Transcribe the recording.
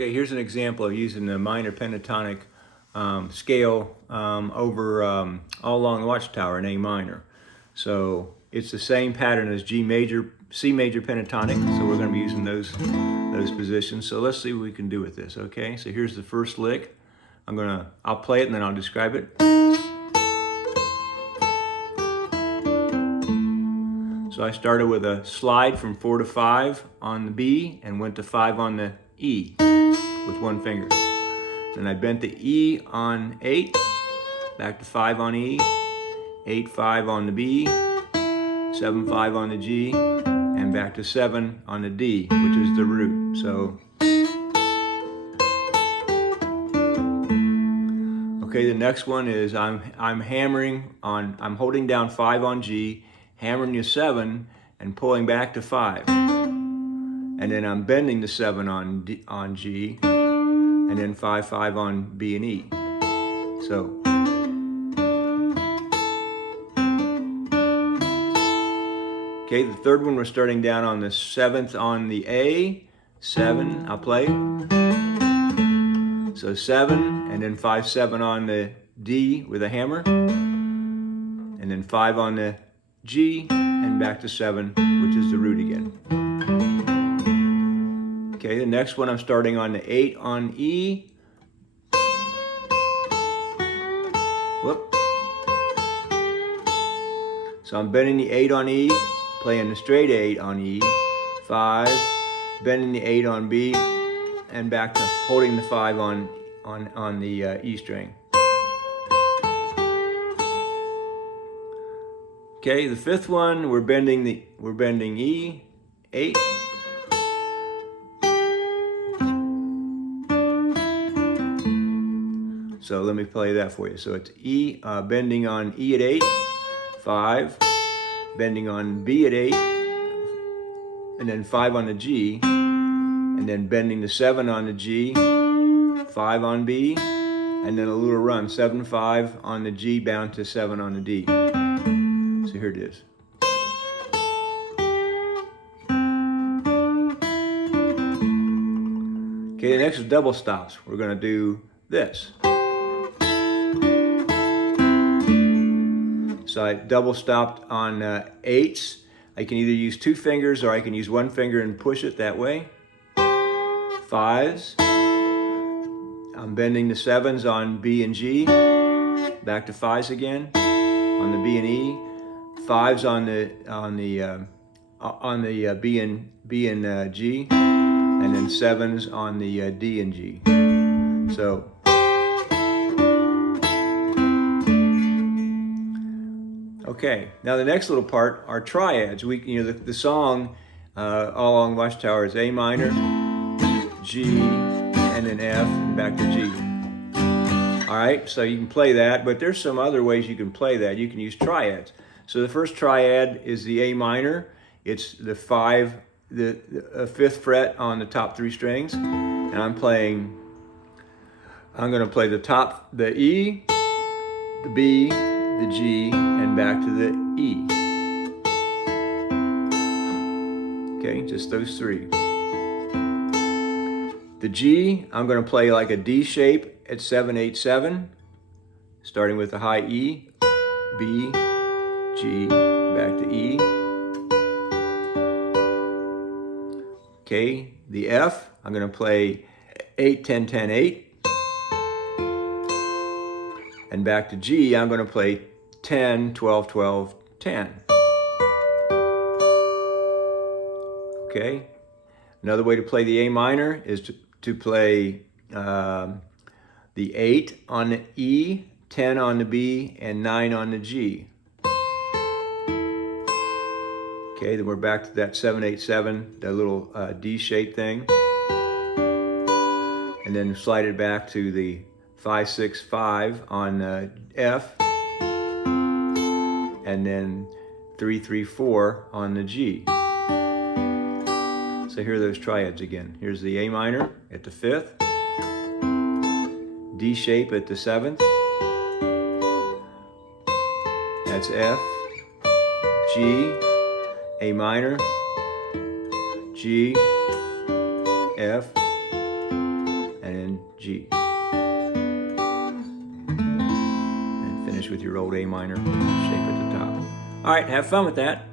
Okay, here's an example of using the minor pentatonic scale over All Along the Watchtower in A minor. So it's the same pattern as G major, C major pentatonic. So we're going to be using those positions. So let's see what we can do with this. Okay, so here's the first lick. I'll play it and then I'll describe it. So I started with a slide from 4 to 5 on the B and went to 5 on the E with one finger. Then I bent the E on 8, back to 5 on E, 8, 5 on the B, 7, 5 on the G, and back to 7 on the D, which is the root. So, okay, the next one is I'm holding down 5 on G, hammering the 7 and pulling back to 5. And then I'm bending the 7 on G, and then 5, 5 on B and E. So, okay, the third one we're starting down on the 7th on the A, 7, I'll play. So 7, and then 5, 7 on the D with a hammer, and then 5 on the G, and back to 7, which is the root again. Okay, the next one I'm starting on the 8 on E. Whoop. So I'm bending the 8 on E, playing the straight 8 on E, 5, bending the 8 on B, and back to holding the 5 on the E string. Okay, the fifth one we're bending E, 8. So let me play that for you. So it's E, bending on E at 8, 5, bending on B at 8, and then 5 on the G, and then bending the 7 on the G, 5 on B, and then a little run, 7, 5 on the G, bound to 7 on the D. So here it is. Okay, the next is double stops. We're going to do this. So I double stopped on 8s. I can either use 2 fingers or I can use 1 finger and push it that way. 5s. I'm bending the 7s on B and G. Back to 5s again on the B and E. 5s on the B and G, and then 7s on the D and G. So. Okay, now the next little part are triads. The song All Along the Watchtower is A minor, G, and then F, and back to G. All right, so you can play that, but there's some other ways you can play that. You can use triads. So the first triad is the A minor. It's the 5th fret on the top 3 strings, and I'm going to play the E, the B, the G, and back to the E. Okay, just those 3. The G, I'm going to play like a D shape at 7, 8, 7, starting with the high E, B, G, back to E. Okay, the F, I'm going to play 8, 10, 10, 8. And back to G, I'm going to play 10, 12, 12, 10. Okay. Another way to play the A minor is to play the 8 on the E, 10 on the B, and 9 on the G. Okay, then we're back to that 7, 8, 7, that little D-shaped thing. And then slide it back to the 5, 6, 5 on F, and then 3, 3, 4 on the G. So here are those triads again. Here's the A minor at the 5th, D shape at the 7th, that's F, G, A minor, G, F, G. And finish with your old A minor shape at the top. All right, have fun with that.